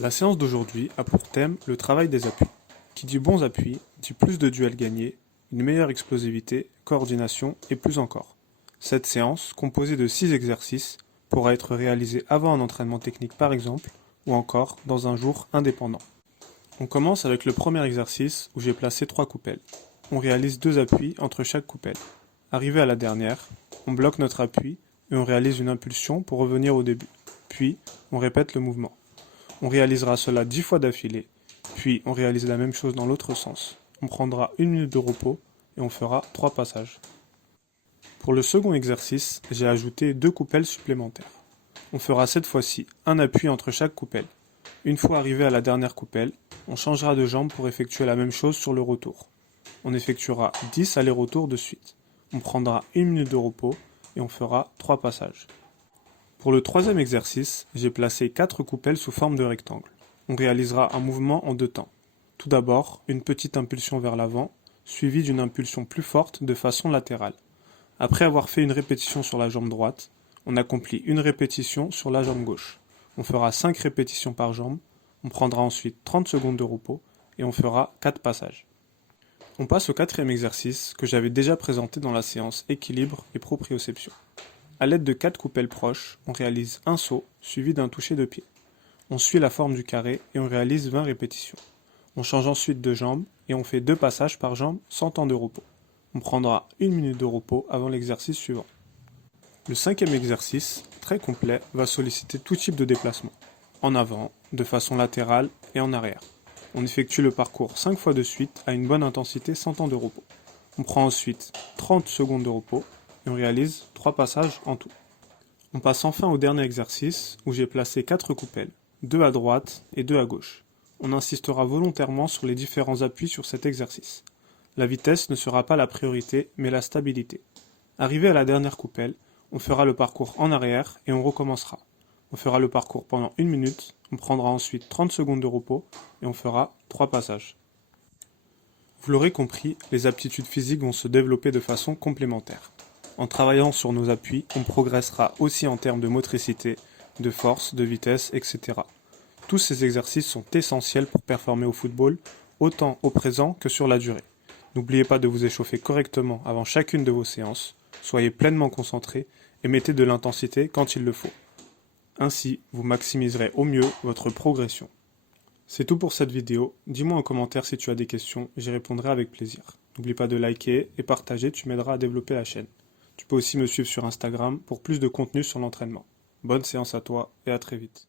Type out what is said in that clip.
La séance d'aujourd'hui a pour thème le travail des appuis. Qui dit bons appuis, dit plus de duels gagnés, une meilleure explosivité, coordination et plus encore. Cette séance, composée de 6 exercices, pourra être réalisée avant un entraînement technique par exemple, ou encore dans un jour indépendant. On commence avec le premier exercice où j'ai placé 3 coupelles. On réalise 2 appuis entre chaque coupelle. Arrivé à la dernière, on bloque notre appui et on réalise une impulsion pour revenir au début. Puis, on répète le mouvement. On réalisera cela 10 fois d'affilée, puis on réalise la même chose dans l'autre sens. On prendra 1 minute de repos et on fera 3 passages. Pour le second exercice, j'ai ajouté 2 coupelles supplémentaires. On fera cette fois-ci un appui entre chaque coupelle. Une fois arrivé à la dernière coupelle, on changera de jambe pour effectuer la même chose sur le retour. On effectuera 10 allers-retours de suite. On prendra 1 minute de repos et on fera 3 passages. Pour le troisième exercice, j'ai placé 4 coupelles sous forme de rectangle. On réalisera un mouvement en 2 temps. Tout d'abord, une petite impulsion vers l'avant, suivie d'une impulsion plus forte de façon latérale. Après avoir fait une répétition sur la jambe droite, on accomplit une répétition sur la jambe gauche. On fera 5 répétitions par jambe, on prendra ensuite 30 secondes de repos et on fera 4 passages. On passe au quatrième exercice que j'avais déjà présenté dans la séance équilibre et proprioception. A l'aide de 4 coupelles proches, on réalise un saut suivi d'un toucher de pied. On suit la forme du carré et on réalise 20 répétitions. On change ensuite de jambe et on fait 2 passages par jambe sans temps de repos. On prendra 1 minute de repos avant l'exercice suivant. Le cinquième exercice, très complet, va solliciter tout type de déplacement. En avant, de façon latérale et en arrière. On effectue le parcours 5 fois de suite à une bonne intensité sans temps de repos. On prend ensuite 30 secondes de repos et on réalise 3 passages en tout. On passe enfin au dernier exercice où j'ai placé 4 coupelles, 2 à droite et 2 à gauche. On insistera volontairement sur les différents appuis sur cet exercice. La vitesse ne sera pas la priorité mais la stabilité. Arrivé à la dernière coupelle, on fera le parcours en arrière et on recommencera. On fera le parcours pendant 1 minute, on prendra ensuite 30 secondes de repos et on fera 3 passages. Vous l'aurez compris, les aptitudes physiques vont se développer de façon complémentaire. En travaillant sur nos appuis, on progressera aussi en termes de motricité, de force, de vitesse, etc. Tous ces exercices sont essentiels pour performer au football, autant au présent que sur la durée. N'oubliez pas de vous échauffer correctement avant chacune de vos séances, soyez pleinement concentrés et mettez de l'intensité quand il le faut. Ainsi, vous maximiserez au mieux votre progression. C'est tout pour cette vidéo, dis-moi en commentaire si tu as des questions, j'y répondrai avec plaisir. N'oublie pas de liker et partager, tu m'aideras à développer la chaîne. Tu peux aussi me suivre sur Instagram pour plus de contenu sur l'entraînement. Bonne séance à toi et à très vite.